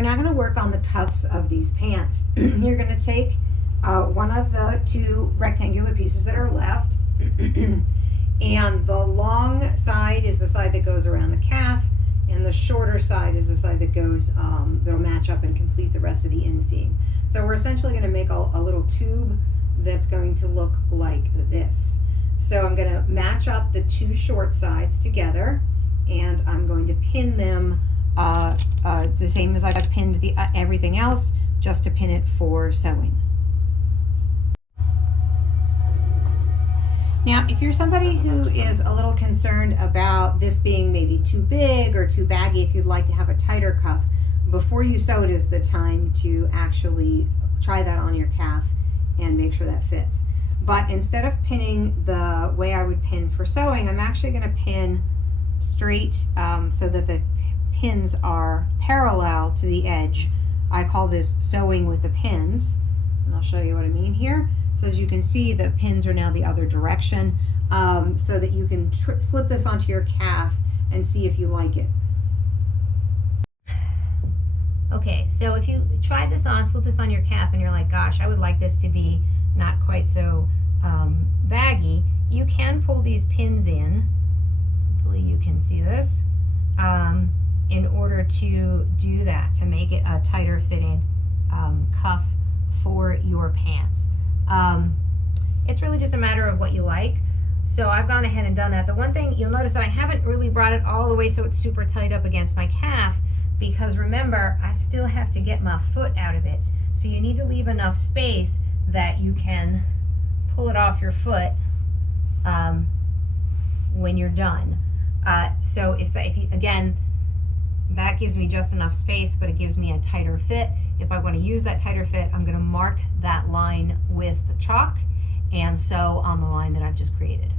We're now going to work on the cuffs of these pants. You're going to take one of the two rectangular pieces that are left, and the long side is the side that goes around the calf, and the shorter side is the side that goes, that'll match up and complete the rest of the inseam. So we're essentially going to make a little tube that's going to look like this. So I'm going to match up the two short sides together, and I'm going to pin them the same as I've pinned the everything else, just to pin it for sewing. Now, if you're somebody who is a little concerned about this being maybe too big or too baggy, if you'd like to have a tighter cuff, before you sew it is the time to actually try that on your calf and make sure that fits. But instead of pinning the way I would pin for sewing, I'm actually going to pin straight so that the pins are parallel to the edge. I call this sewing with the pins, and I'll show you what I mean here. So as you can see, the pins are now the other direction, so that you can slip this onto your calf and see if you like it. Okay, so if you try this on, slip this on your calf, and you're like, gosh, I would like this to be not quite so baggy, you can pull these pins in. Hopefully you can see this, in order to do that, to make it a tighter fitting cuff for your pants. It's really just a matter of what you like. So I've gone ahead and done that. The one thing you'll notice that I haven't really brought it all the way so it's super tight up against my calf, because remember, I still have to get my foot out of it. So you need to leave enough space that you can pull it off your foot when you're done. So if you, again, that gives me just enough space, but it gives me a tighter fit. If I want to use that tighter fit, I'm going to mark that line with the chalk and sew on the line that I've just created.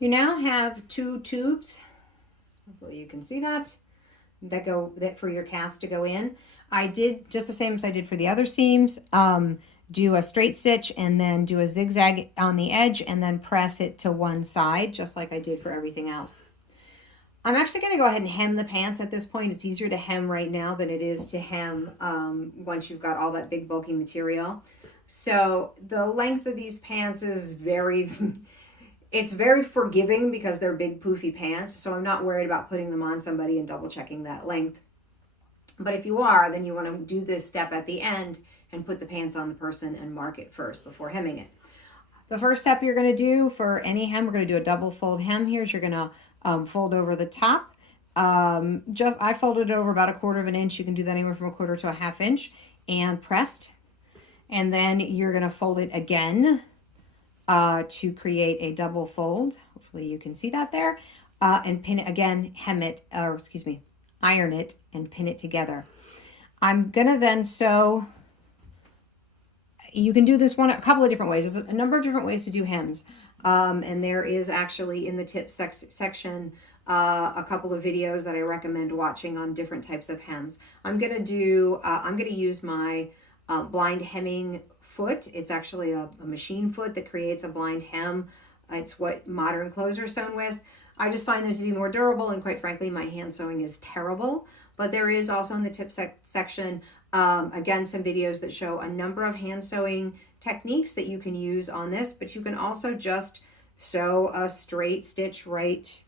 You now have two tubes. Hopefully you can see that for your calves to go in. I did just the same as I did for the other seams. Do a straight stitch and then do a zigzag on the edge and then press it to one side, just like I did for everything else. I'm actually going to go ahead and hem the pants at this point. It's easier to hem right now than it is to hem once you've got all that big bulky material. So the length of these pants is it's very forgiving because they're big poofy pants. So I'm not worried about putting them on somebody and double checking that length. But if you are, then you want to do this step at the end and put the pants on the person and mark it first before hemming it. The first step you're going to do for any hem, we're going to do a double fold hem here. You're going to fold over the top. I folded it over about 1/4 of an inch. You can do that anywhere from 1/4 to 1/2 inch and pressed. And then you're going to fold it again to create a double fold. Hopefully you can see that there. And pin it again, iron it and pin it together. I'm going to then sew. You can do this a couple of different ways. There's a number of different ways to do hems. And there is actually in the tips section a couple of videos that I recommend watching on different types of hems. I'm going to use my blind hemming foot. It's actually a machine foot that creates a blind hem. It's what modern clothes are sewn with. I just find them to be more durable, and quite frankly, my hand sewing is terrible. But there is also in the tips section, again, some videos that show a number of hand sewing techniques that you can use on this, but you can also just sew a straight stitch right,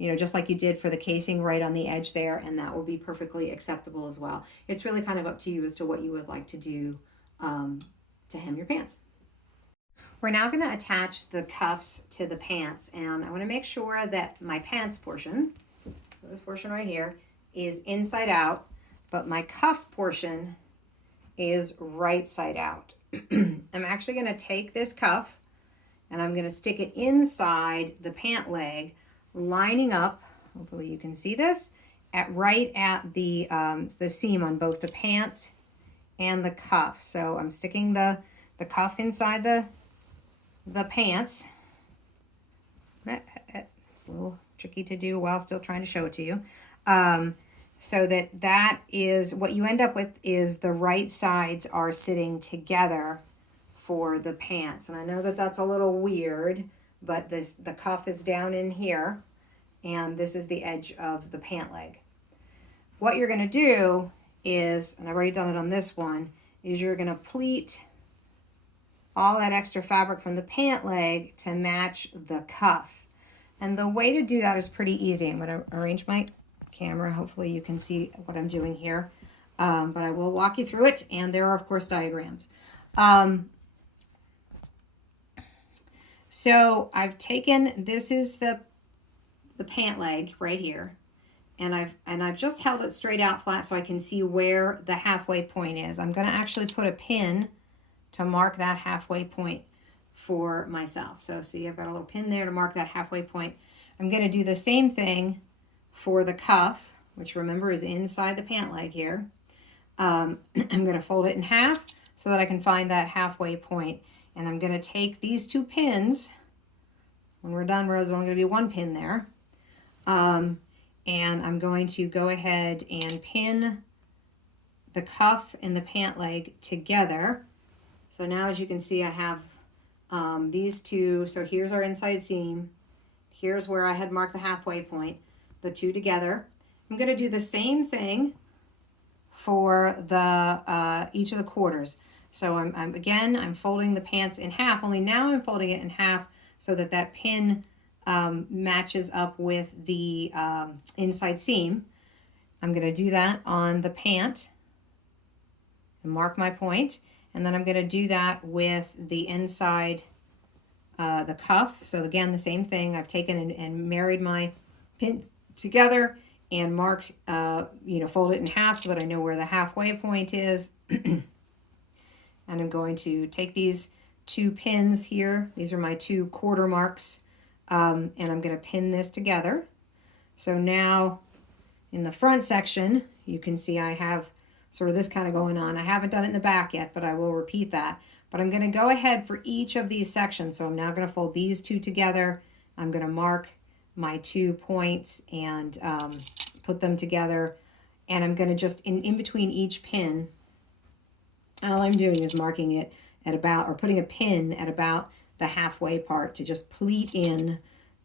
just like you did for the casing, right on the edge there, and that will be perfectly acceptable as well. It's really kind of up to you as to what you would like to do to hem your pants. We're now going to attach the cuffs to the pants, and I want to make sure that my pants portion, so this portion right here, is inside out, but my cuff portion is right side out. I'm actually going to take this cuff and I'm going to stick it inside the pant leg, lining up, hopefully you can see this, right at the seam on both the pant and the cuff. So I'm sticking the cuff inside the pants. It's a little tricky to do while still trying to show it to you. So that is what you end up with, is the right sides are sitting together for the pants. And I know that that's a little weird, but the cuff is down in here, and this is the edge of the pant leg. what you're going to do is, and I've already done it on this one, is you're going to pleat all that extra fabric from the pant leg to match the cuff. And the way to do that is pretty easy. I'm going to arrange my camera. Hopefully you can see what I'm doing here. But I will walk you through it. And there are, of course, diagrams. So I've taken, this is the pant leg right here. And I've just held it straight out flat so I can see where the halfway point is. I'm going to actually put a pin to mark that halfway point for myself. So see, I've got a little pin there to mark that halfway point. I'm going to do the same thing for the cuff, which remember is inside the pant leg here. I'm going to fold it in half so that I can find that halfway point. And I'm going to take these two pins. When we're done, there's only going to be one pin there. And I'm going to go ahead and pin the cuff and the pant leg together. So now, as you can see, I have these two. So here's our inside seam. Here's where I had marked the halfway point, the two together. I'm going to do the same thing for the each of the quarters. So I'm folding the pants in half, only now I'm folding it in half so that that pin matches up with the inside seam. I'm going to do that on the pant and mark my point. And then I'm going to do that with the inside, the cuff. So again, the same thing. I've taken and married my pins together and marked, fold it in half so that I know where the halfway point is. And I'm going to take these two pins here. These are my two quarter marks. And I'm going to pin this together. So now in the front section, you can see I have sort of this kind of going on. I haven't done it in the back yet, but I will repeat that. But I'm going to go ahead for each of these sections. So I'm now going to fold these two together. I'm going to mark my 2 points and put them together. And I'm going to just, in between each pin, all I'm doing is marking it at about, or putting a pin at about the halfway part to just pleat in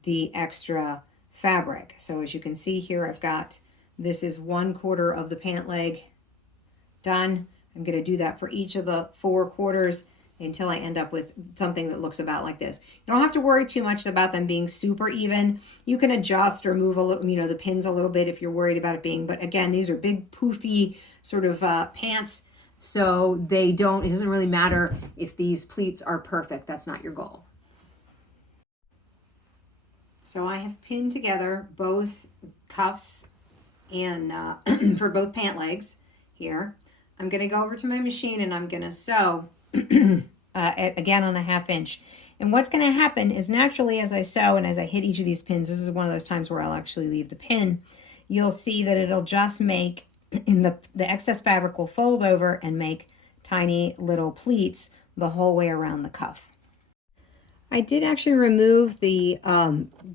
the extra fabric. So as you can see here, I've got, this is 1/4 of the pant leg done. I'm going to do that for each of the 4 quarters until I end up with something that looks about like this. You don't have to worry too much about them being super even. You can adjust or move a little, the pins a little bit if you're worried about it being, but again, these are big poofy sort of pants. So it doesn't really matter if these pleats are perfect. That's not your goal. So I have pinned together both cuffs and for both pant legs here. I'm going to go over to my machine and I'm going to sew again on a 1/2 inch. And what's going to happen is naturally as I sew and as I hit each of these pins, this is one of those times where I'll actually leave the pin, you'll see that it'll just make, in the excess fabric will fold over and make tiny little pleats the whole way around the cuff. I did actually remove the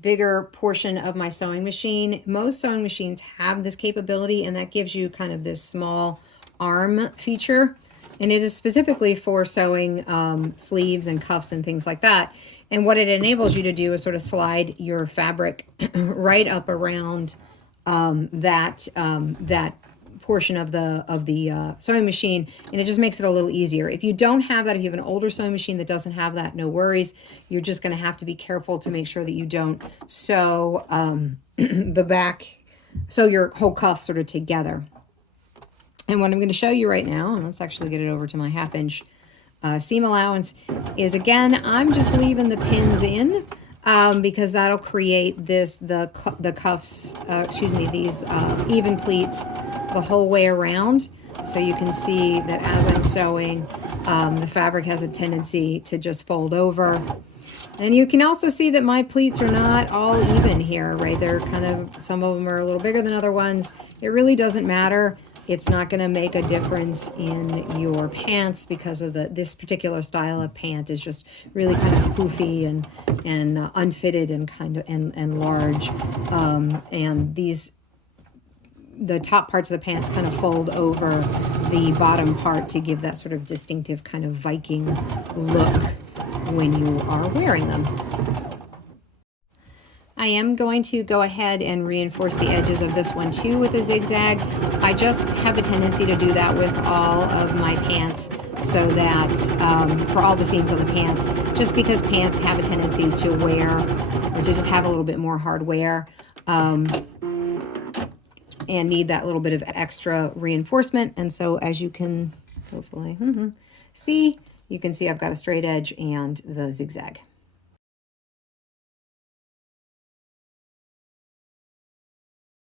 bigger portion of my sewing machine. Most sewing machines have this capability, and that gives you kind of this small arm feature. And it is specifically for sewing sleeves and cuffs and things like that. And what it enables you to do is sort of slide your fabric right up around that portion of the sewing machine, and it just makes it a little easier. If you don't have that, if you have an older sewing machine that doesn't have that, no worries. You're just going to have to be careful to make sure that you don't sew sew your whole cuff sort of together. And what I'm going to show you right now, and let's actually get it over to my 1/2 inch seam allowance, is again, I'm just leaving the pins in because that'll create the cuffs, these even pleats the whole way around. So you can see that as I'm sewing, the fabric has a tendency to just fold over. And you can also see that my pleats are not all even here, right? They're kind of, some of them are a little bigger than other ones. It really doesn't matter. It's not going to make a difference in your pants because of this particular style of pant is just really kind of poofy and unfitted and kind of and large. And the top parts of the pants kind of fold over the bottom part to give that sort of distinctive kind of Viking look when you are wearing them. I am going to go ahead and reinforce the edges of this one too with a zigzag. I just have a tendency to do that with all of my pants, so that for all the seams on the pants, just because pants have a tendency to wear, or to just have a little bit more hard wear, and need that little bit of extra reinforcement. And so as you can hopefully see, you can see I've got a straight edge and the zigzag.